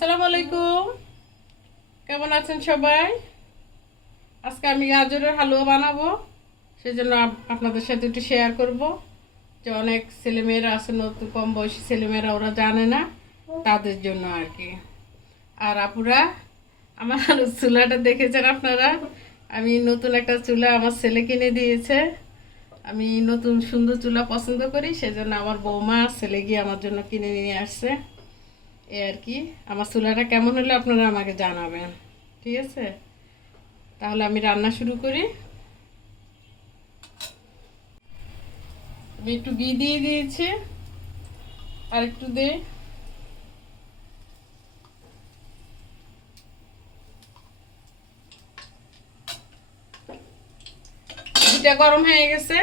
আসসালামু আলাইকুম। কেমন আছেন সবাই? আজকে আমি গাজরের হালুয়া বানাবো, সেজন্য আপনাদের সাথে একটু শেয়ার করব। যে অনেক ছেলেমেয়েরা আছে, নতুন কম বয়সী ছেলেমেয়েরা, ওরা জানে না, তাদের জন্য আর কি। আর আপুরা, আমার চুলাটা দেখেছেন আপনারা? আমি নতুন একটা চুলা আমার ছেলে কিনে দিয়েছে। আমি নতুন সুন্দর চুলা পছন্দ করি, সেজন্য আমার বৌমা ছেলে গিয়ে আমার জন্য কিনে নিয়ে আসছে। এই আর কি। আমার চুলাটা কেমন হলে আপনারা আমাকে জানাবেন, ঠিক আছে? তাহলে আমি রান্না শুরু করি। আমি একটু ঘি দিয়ে দিয়েছি, আর একটু দিই। ঘিটা গরম হয়ে গেছে।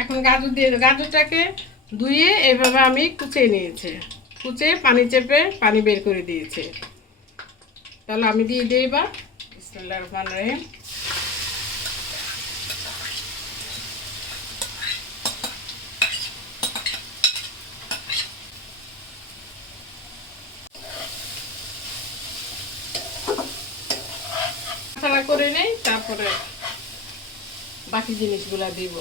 এখন গাজর দিয়ে দেবো। গাজরটাকে ধুয়ে এইভাবে আমি কুচিয়ে নিয়েছি, কুচিয়ে পানি চেপে পানি বের করে দিয়েছি। তাহলে আমি দিয়ে দিই এবার। বিসমিল্লাহির রহমানির রহিম। নাড়াচাড়া করে নেই, তারপরে বাকি জিনিসগুলা দিব।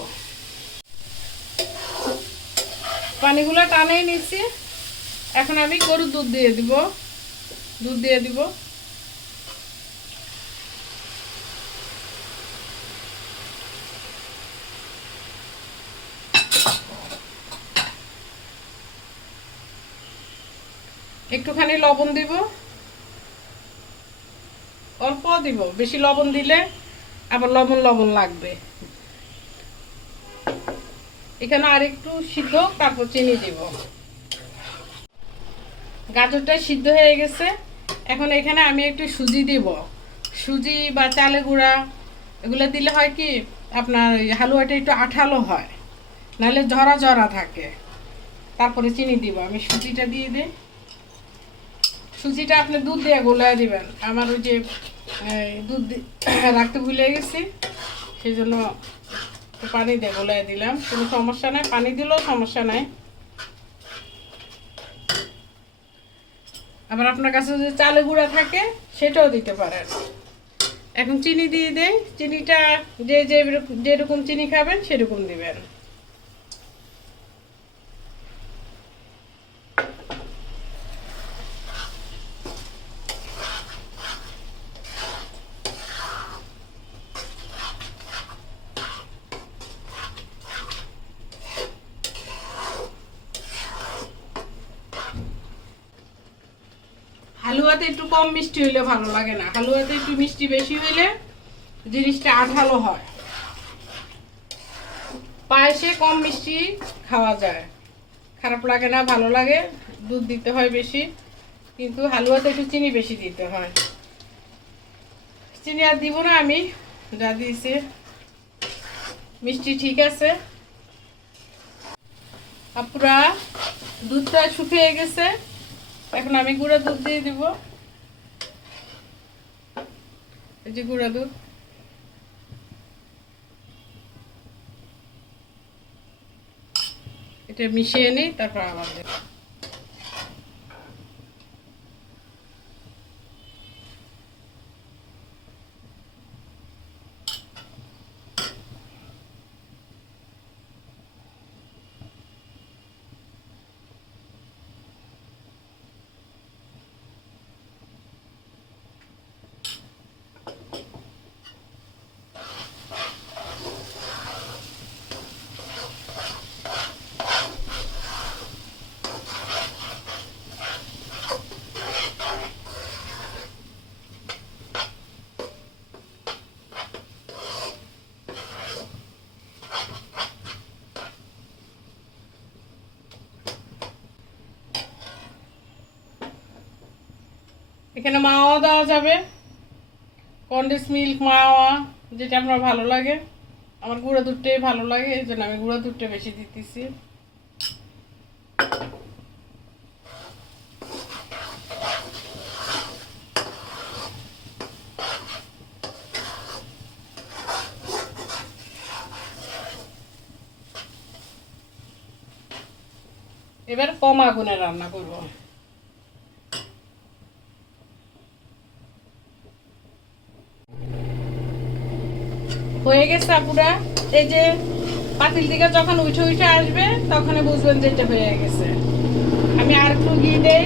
পানিগুলো টানেই নিচ্ছি। এখন আমি গরুর দুধ দিয়ে দিব। দুধ দিয়ে দিব। একটুখানি লবণ দিব, অল্প দিব, বেশি লবণ দিলে আবার লবণ লবণ লাগবে। এখানে আর একটু সিদ্ধ, তারপর চিনি দিব। গাজরটা সিদ্ধ হয়ে গেছে। এখন এখানে আমি একটু সুজি দিব। সুজি বা চালের গুঁড়া এগুলো দিলে হয় কি, আপনার হালুয়াটা একটু আঠালো হয়, নাহলে ঝরা ঝরা থাকে। তারপরে চিনি দিব। আমি সুজিটা দিয়ে দিই। সুজিটা আপনি দুধ দিয়ে গোলায় দিবেন। আমার ওই যে দুধ রাখতে ভুলে গেছি, সেই জন্য পানি দিয়ে গোলায় দিলাম। কোনো সমস্যা নাই, পানি দিলেও সমস্যা নাই। আবার আপনার কাছে যদি চালের গুঁড়া থাকে সেটাও দিতে পারেন। এখন চিনি দিয়ে দেই। চিনিটা যে যেরকম চিনি খাবেন সেরকম দিবেন। হালুয়াতে একটু কম মিষ্টি হইলে ভালো লাগে না। হালুয়াতে একটু মিষ্টি বেশি হইলে জিনিসটা আঠালো হয়। পায়েসে কম মিষ্টি খাওয়া যায়, খারাপ লাগে না, ভালো লাগে। দুধ দিতে হয় বেশি, কিন্তু হালুয়াতে একটু চিনি বেশি দিতে হয়। চিনি আর দিব না, আমি যা দিয়েছি মিষ্টি ঠিক আছে। আপুরা, দুধটা শুকিয়ে গেছে। এখন আমি গুঁড়া দুধ দিয়ে দিব। এই যে গুঁড়া দুধ, এটা মিশিয়ে নিই, তারপর আবার দেব। এখানে মাওয়া দেওয়া যাবে, কন্ডেন্স মিল্ক, মাওয়া, যেটা আপনার ভালো লাগে। আমার গুঁড়া দুধটাই ভালো লাগে, এই জন্য আমি গুঁড়া দুধটা বেশি দিতেছি। এবার কম আগুনে রান্না করব। হয়ে গেছে আপুরা। এই যে পাতিল থেকে যখন উঠে উঠে আসবে তখন বুঝবেন যে এটা হয়ে গেছে। আমি আর একটু ঘি দেই।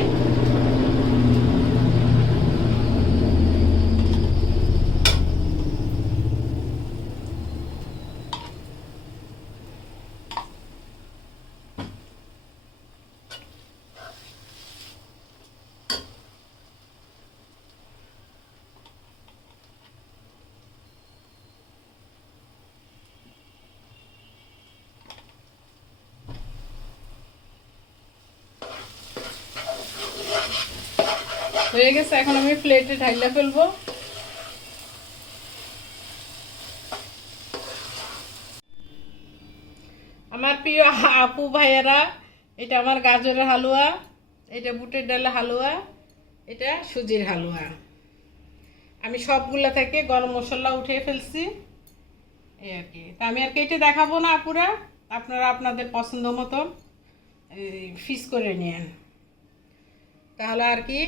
হয়ে গেছে, এখন আমি প্লেটে ঢাইলা ফেলবো। আমার প্রিয় আপু ভাইয়েরা, এটা আমার গাজরের হালুয়া, এটা বুটের ডালের হালুয়া, এটা সুজির হালুয়া। আমি সবগুলা থেকে গরম মশলা উঠিয়ে ফেলছি এই আর কি। তা আমি আর কেটে দেখাবো না আপুরা, আপনারা আপনাদের পছন্দ মতন ফিস করে নিন। তাহলে আর কি,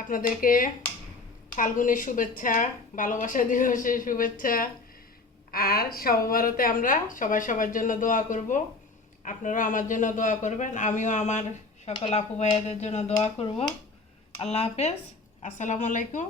আপনাদেরকে ফাল্গুনের শুভেচ্ছা, ভালোবাসা দিবসের শুভেচ্ছা। আর সববারতে আমরা সবাই সবার জন্য দোয়া করব। আপনারাও আমার জন্য দোয়া করবেন, আমিও আমার সকল আপু ভাইয়াদের জন্য দোয়া করব। আল্লাহ হাফেজ, আসসালামু আলাইকুম।